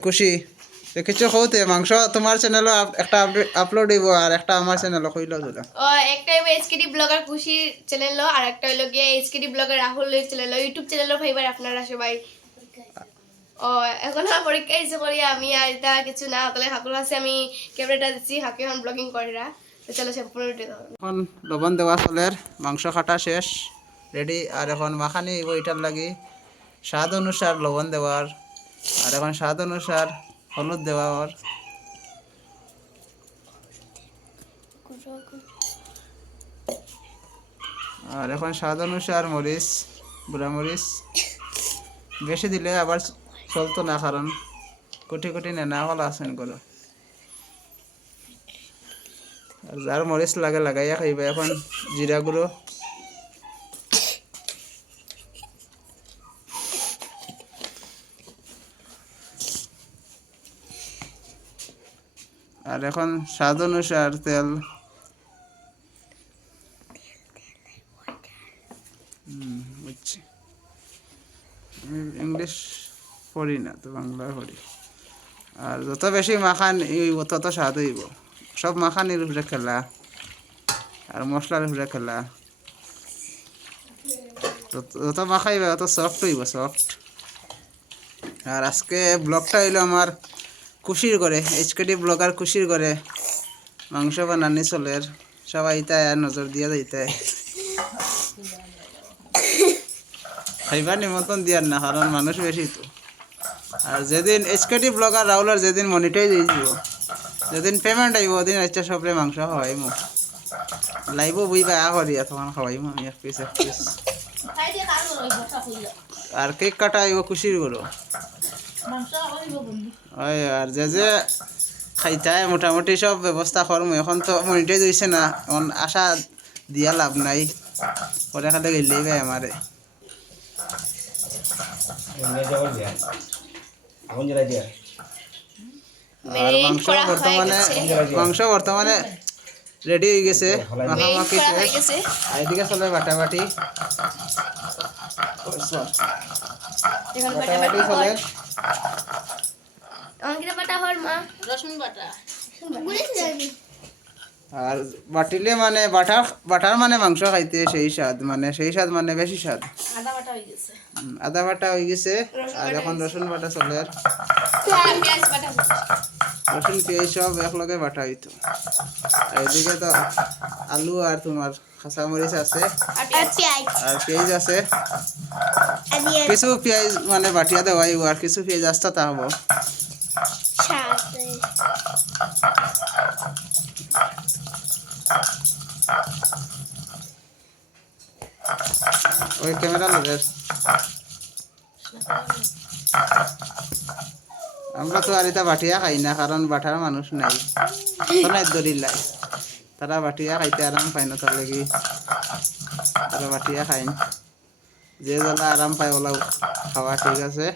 খুশি কিছু কৌতে মাংস তোমার চ্যানেলও একটা আপলোড হইব আর একটা আমার চ্যানেলও কইলো দিলাম একটা হইব এইচকেডি ব্লগার খুশি চ্যানেলও আর একটা হইলো গিয়ে এইচকেডি ব্লগার রাহুলের চ্যানেলও ইউটিউব চ্যানেলও ভাইবার আপনারা সবাই এখন আমার পরীক্ষা এসে করি আমি আর এটা কিছু না তাহলে হাকুর কাছে আমি ক্যামেরাটা দিচ্ছি হাকি এখন ব্লগিং করিরা তো চলো সম্পূর্ণ এখন লবণ দেওয়া চলের মাংস কাটা শেষ রেডি আর এখন মাখানি ওইটার লাগি স্বাদ অনুসার লবণ দেওয়ার আর এখন স্বাদ অনুসার হলুদ দেওয়ার আর এখন স্বাদ অনুসার মরিচ গুঁড়া মরিচ বেশি দিলে আবার চলতো না কারণ কোটি কোটি নেনা হল আছেন করো আর যার মরিচ লাগে লাগাইয়া খাইবা এখন জিরা গুঁড়ো আর এখন স্বাদ অনুসার তেল বুঝছি ইংলিশ পড়ি না তো বাংলা পড়ি আর যত বেশি মাখান তত স্বাদ হইব সব মাখানির উপরে খেলা আর মশলার উপরে খেলা যত মাখাইবে তত সফট হইব সফট আর আজকে ব্লগটা হইলো আমার খুশির করে এইচকেডি ব্লগার খুশির করে মাংস বানানি চলের সবাই তাই আর নজর দিয়া যাইতে খাইবার নিমন্ত্রণ দিয়ার না কারণ মানুষ বেশি তো আর যেদিন এইচকেডি ব্লগার রাহুলের যেদিন মনিটাইজ হয়ে যাব যেদিন পেমেন্ট আইব ওদিন আচ্ছা সবরে মাংস খাওয়াইমু লাইব বুঝবা করিয়া তখন খাওয়াইমু আমি এক পিস আর কেক কাটা আইব খুশির করো ওই আর যে খাইতায় মোটামুটি সব ব্যবস্থা করমু এখন তো মনিটাইজ হয়েছে না এখন আশা দিয়া লাভ নাই পরে খালে গেলেই ভাই আমারে আর মাংস বর্তমানে রেডি হয়ে গেছে মাখামাখি শেষ আর এদিকে চলে বাটাবাটি বাটাবাটি চলে আর বাটিলে মানে বাটার মানে মাংস খাইতে সেই স্বাদ মানে বেশি স্বাদ আদা বাটা হয়ে গেছে আর এখন রসুন বাটা চলে রসুন পেঁয়াজ সব একলগে বাটা হইতো আর এদিকে তো আলু আর তোমার কাঁচামরিচ আছে আর পেঁয়াজ আছে কিছু পেঁয়াজ মানে বাটিয়া দেওয়াই আর কিছু পেঁয়াজ আসতে তা হবো ওই ক্যামেরা লোকের আমরা তো আর এটা বাটিয়া খাই না কারণ বাটার মানুষ নাই নাই দরিলাই তারা বাটিয়া খাইতে আরাম পায় না তার লাগি তারা বাটিয়া খাইন যে জ্বালা আরাম পায় ওলা খাওয়া ঠিক আছে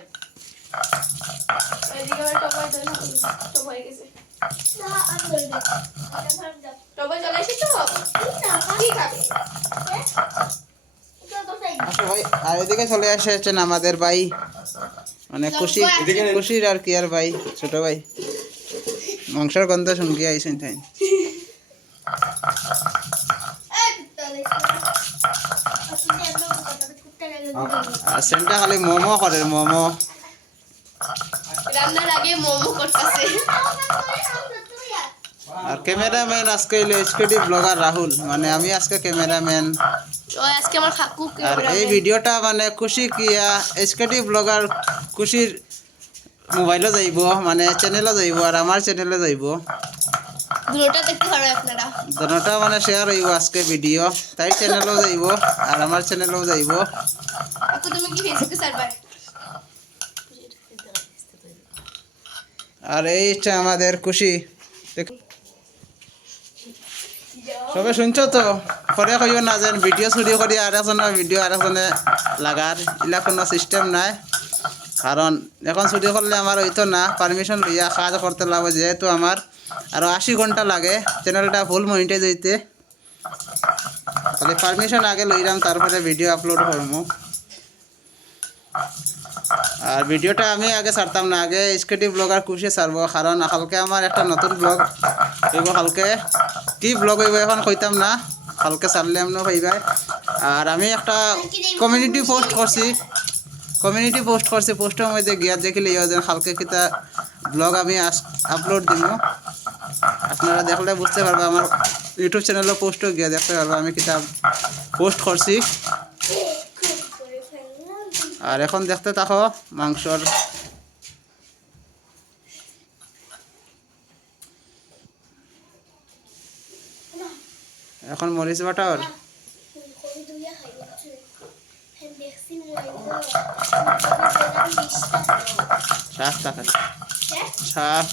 আর এদিকে চলে আসছেন আমাদের ভাই মানে খুশির আর কি আর ভাই ছোট ভাই মাংসের গন্ধ শুনকি আইসেন তাই আর সেনটা খালি মোমো করে মোমো রান্নার আগে মোমো করতেছে আর ক্যামেরাম্যান আজকে হইলো এইচকেডি ব্লগার রাহুল মানে আমি আজকে ক্যামেরাম্যান আজকে আমার কাকু আর এই ভিডিওটা মানে খুশি কিয়া এইচকেডি ব্লগার খুশির মোবাইলও যাইব মানে চ্যানেলও যাইব আর আমার চ্যানেলে যাইব দুটোটা দেখতে পারো আপনারা দুটোটা মানে শেয়ার হইব আজকে ভিডিও তাই চ্যানেলও যাইব আর আমার চ্যানেলও যাইব আপু তুমি কি ফেসবুকে সার্ভার আর এইটা আমাদের খুশি সবে শুনছো তো পরে কইও না যেন ভিডিও স্টুডিও করি আরেকজনের ভিডিও আরেকজনে লাগার এলা কোনো সিস্টেম নাই কারণ এখন স্টুডিও করলে আমার হইতো না পারমিশন লইয়া কাজ করতে লাগবে যেহেতু আমার আরও 80 ঘন্টা লাগে চ্যানেলটা ফুল মনিটাইজ হইতে তাহলে পারমিশন আগে লইলাম তারপরে ভিডিও আপলোড করবো আর ভিডিওটা আমি আগে ছাড়তাম না, আগে স্কেটি ব্লগার খুশি ছাড়বো, কারণ কালকে আমার একটা নতুন ব্লগ হইব। কালকে কি ব্লগ হইব এখন কইতাম না, কালকে ছাড়লে এমন হইবাই। আর আমি একটা কমিউনিটি পোস্ট করছি, পোস্টের মধ্যে গিয়া দেখিলে যে কালকে কিতা ব্লগ আমি আপলোড দিব। আপনারা দেখলে বুঝতে পারবে, আমার ইউটিউব চ্যানেলে পোস্টও গিয়া দেখতে পারবে আমি কিতা পোস্ট করছি। আর এখন দেখতে থাকো মাংসর এখন মরিচ বাটার শাক থাকে, শাক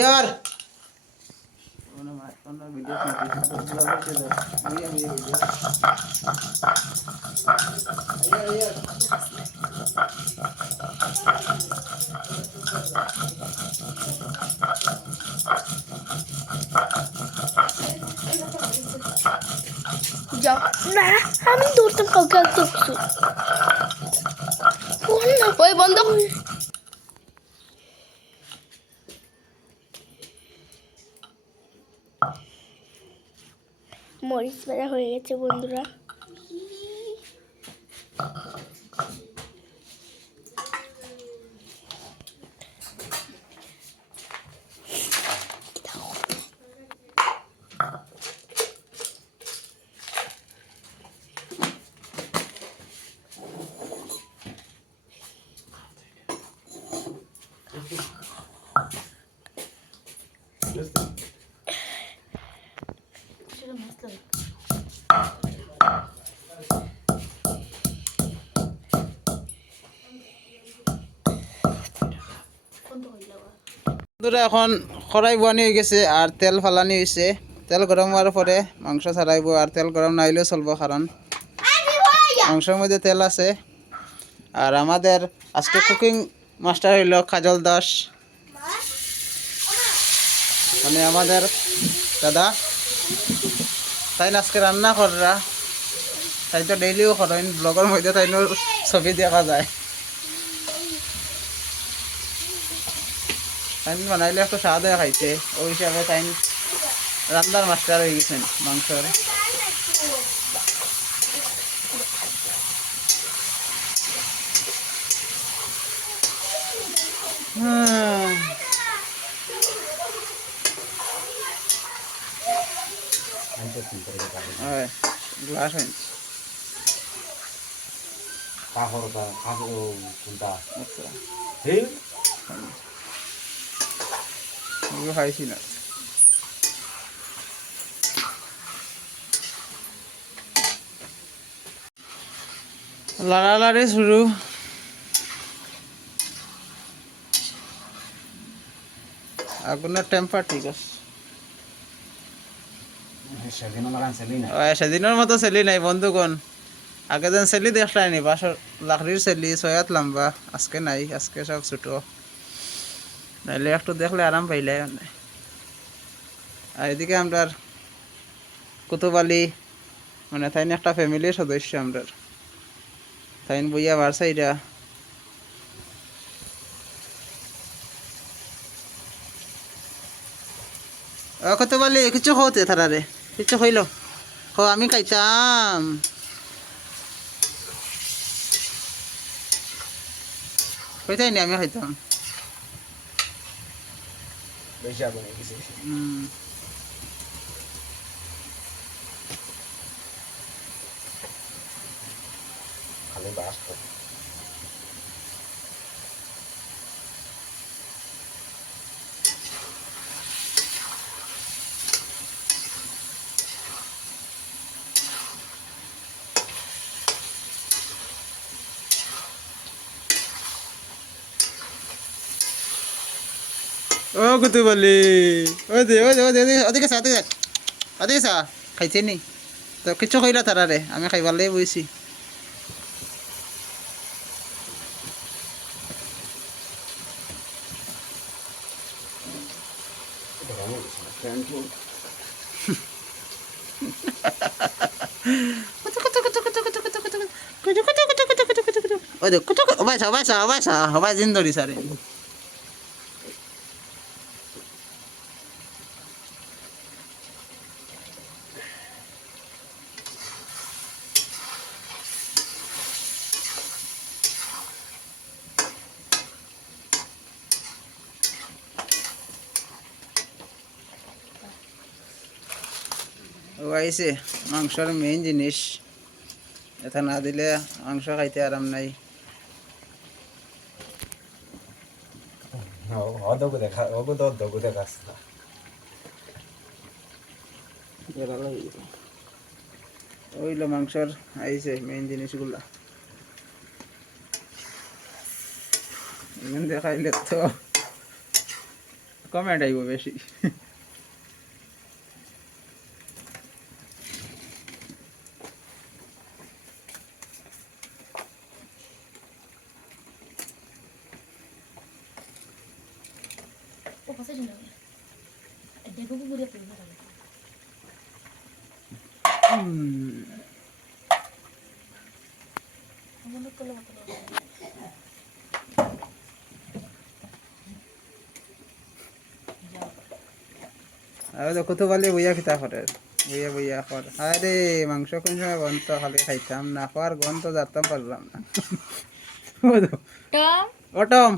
यार যাও না, আমি দৌড়তাম কাউকে একটু ওই বন্ধ। মরিচ ভাজা হয়ে গেছে বন্ধুরা। বন্ধুরা এখন কড়াই বানি হয়ে গেছে আর তেল ফালানি হয়েছে। তেল গরম হওয়ার পরে মাংস ছাড়াইব, আর তেল গরম না হইলেও চলবো, কারণ মাংসের মধ্যে তেল আছে। আর আমাদের আজকে কুকিং মাস্টার হইল কাজল দাস, মানে আমাদের দাদা। তাই আজকে রান্না কররা, তাই তো ডেইলিও করেন ব্লগের মধ্যে, তাই ছবি দেখা যায়। তাই বানাইলে একটু স্বাদ হয়ে খাইছে, ওই হিসাবে তাই রান্নার মাস্টার হয়ে গেছেন মাংসর। গ্লাস হয়েছে খাইছি না। লাড়ালাড়ি শুরু। আগুনের টেম্পার ঠিক আছে, সেদিনের মতো সেলি নাই বন্ধুগণ। আগে যেন সেলি দেখলাইনি, বাসর লাকড়ির সেলি ছয়াত লম্বা, আজকে নাই, আজকে সব ছোটো। নাইলে একটু দেখলে আরাম পাইলে। আর এদিকে আমরা কুতুব আলী, মানে তাই একটা ফ্যামিলির সদস্য আমরা, তাই বইয়া বাড়ছে এটা। কুতুব আলী কিছু খাওয়াতে তারারে, কিছু খাইল আমি খাইতাম। কইতাই নি আমি খাইতাম। খালি বাস ও কুতুব আলী, ওদিকে চা খাইছে নি তো কিছু খাইলা তারারে, আমি খাইবারলাই বইছি। ওই দেখ হবাই জিন ধরি সারে আইছে মাংসর মেইন জিনিস এটা না দিলে মাংস খাইতে আরাম নাই ওইলো মাংসর আইছে মেইন জিনিসগুলা দেখাইলে তো কমেন্ট আইব বেশি আর দেখো তো বলে বইয়া খিতা করে বইয়া কর আরে মাংস কোন সময় গন্ধ খালি খাইতাম না খাওয়ার গন্ধ জানতাম পারলাম না অটম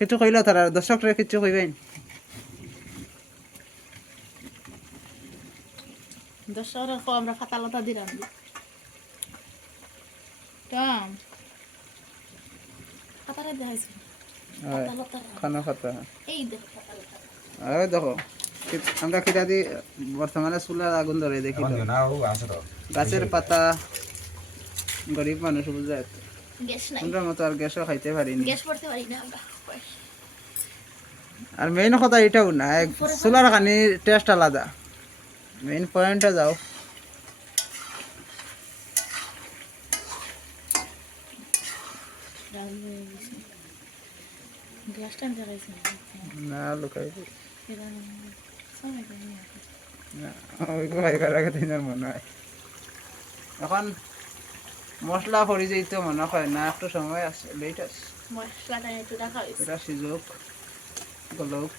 কিছু কইল তারা দর্শকরা কিছু কইবেন দর্শকরা কো আমরা ফাতালতা দিলাম টম ফাতালে দেখাইছি খানা খাতা এই দেখো ফাতালতা আরে দেখো আমরা খিতা দি বর্তমানে চুলার আগুন ধরে দেখি তো গাছের পাতা গরিব মানুষ বুঝা গ্যাস নাই আমরা মতো আর গ্যাসও খাইতে পারিনি গ্যাস পড়তে পারি না আমরা আর মেইন কথা এটাও না চুলার খানি টেস্ট আলাদা মেইন পয়েন্টে যাও গ্যাস টাইম দেখাইছি না লুকাই দিই এবার সময় করি না ওই ভাই কারাকে দিনের মনে হয় এখন মশলা পড়ি যেতে মনে হয় না একটু সময় আছে লেট আছে মশলাটা একটু রাখা হয়েছে এটা সিজুক গলক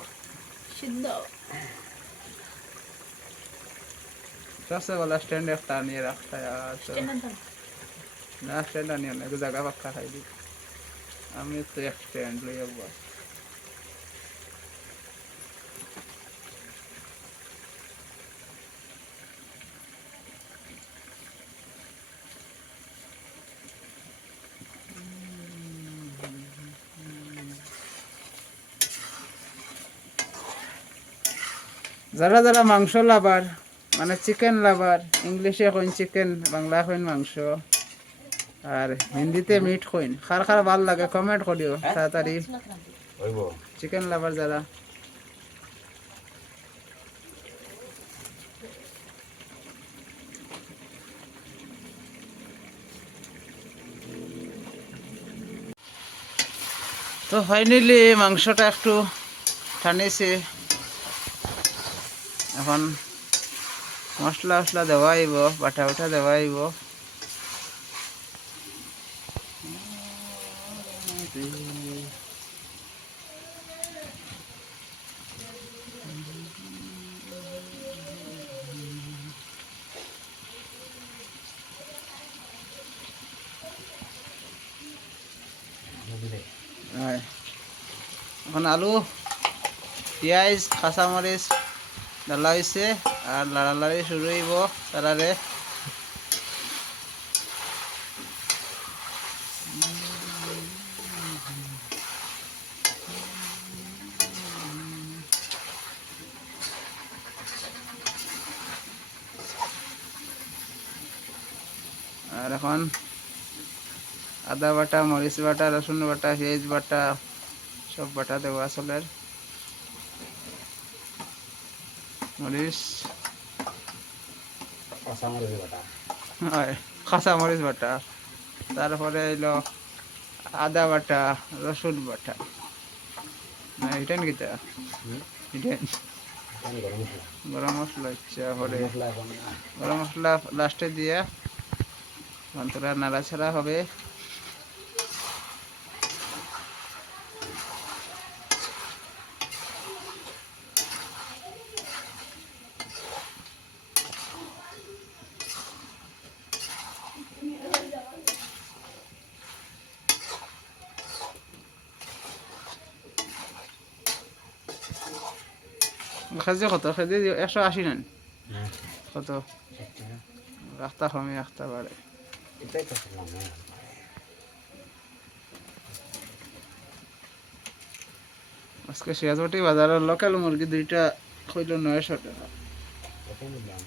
সিদ্ধ सबसे वाला स्टैंड একটা নিয়ে রাখতে আছে না স্ট্যান্ড নিয়ে না জায়গা পাক্কা খাই দি আমি তো এক স্ট্যান্ড লই যাব যারা যারা মাংস লাভার মানে চিকেন লাভার ইংলিশে কইন চিকেন বাংলা কইন মাংস আর হিন্দিতে মিট কইন খার খার ভাল লাগে কমেন্ট করিও তাড়াতাড়ি চিকেন লাভার যারা তো ফাইনালি মাংসটা একটু ঠান্ডেছে এখন মশলা মশলা দেওয়া হইব বাটা বাটা দেওয়া হইব এখন আলু পেঁয়াজ কাঁচামরিচ ডালা হয়েছে আর লাড়ালাড়ি শুরু হইব তারারে আর এখন আদা বাটা মরিচ বাটা রসুন বাটা পেঁয়াজ বাটা সব বাটা দেওয়া চলের মরিচ কাঁচা মরিচ বাটা তারপরে এলো আদা বাটা রসুন বাটা না এটা নাকি এটা এখন গরম মশলা গরম মশলা ইচ্ছা করে মশলা এখন গরম মশলা লাস্টে দিয়ে তোরা নাড়াচাড়া হবে। কেজি কত? কেজি 180 নেন হ্যাঁ কত? সেটা একটা কমে একটা বাড়ে। এটাই তো শুনলাম না আজকে শিয়াজবাটি বাজারের লোকাল মুরগি দুইটা হইল 900 টাকা। কত দাম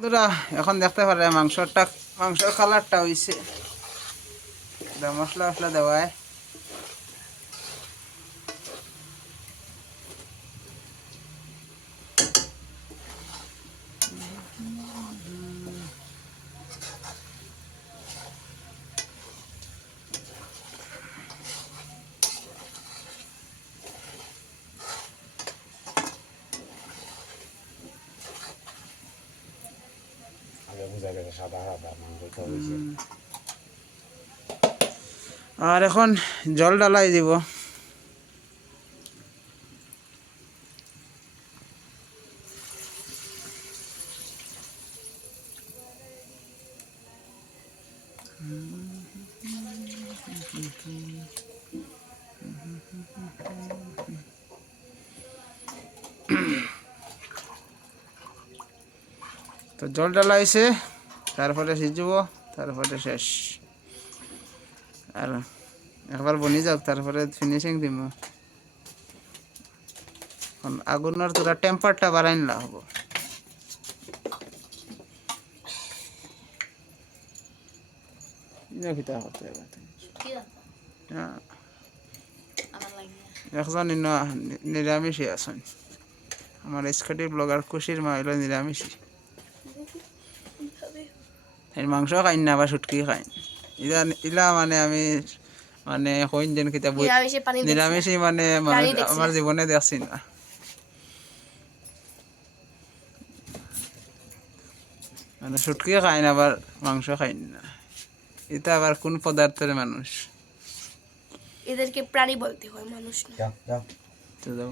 বন্ধুরা এখন দেখতে পারে মাংসের কালারটা হইছে, মশলা মশলা দেওয়ায় আগে বুঝা গেছে সাদা সাদা মাংস তো হয়েছে আর এখন জল ডালাই দিব। তো জল ডালাইছে, তারপরে সিজব, তারপরে শেষ। আর একবার বনি যাক তারপরে ফিনিশিং দিব। আগুনের তোরা টেম্পারটা বাড়াই নিলা হব। খিতা করতে হবে কি দাম হ্যাঁ, আমার লাগে একজন নিরামিষই আছেন। আমার স্কাটি ব্লগার খুশির মা হইল নিরামিষই। এর মাংস খাই না, আবার শুটকি খাই ইলা মানে আমি মানে কইন যেন কিতা নিরামিষে পানি দেখছি না। নিরামিষই মানে প্রাণী দেখছি আমার না। জীবনে দেখছি না। মানে শুটকি খাই না, আবার মাংস খাই না। এটা আবার কোন পদার্থের মানুষ? এদেরকে প্রাণী বলতে হয়, মানুষ না। যাও যাও তো যাও।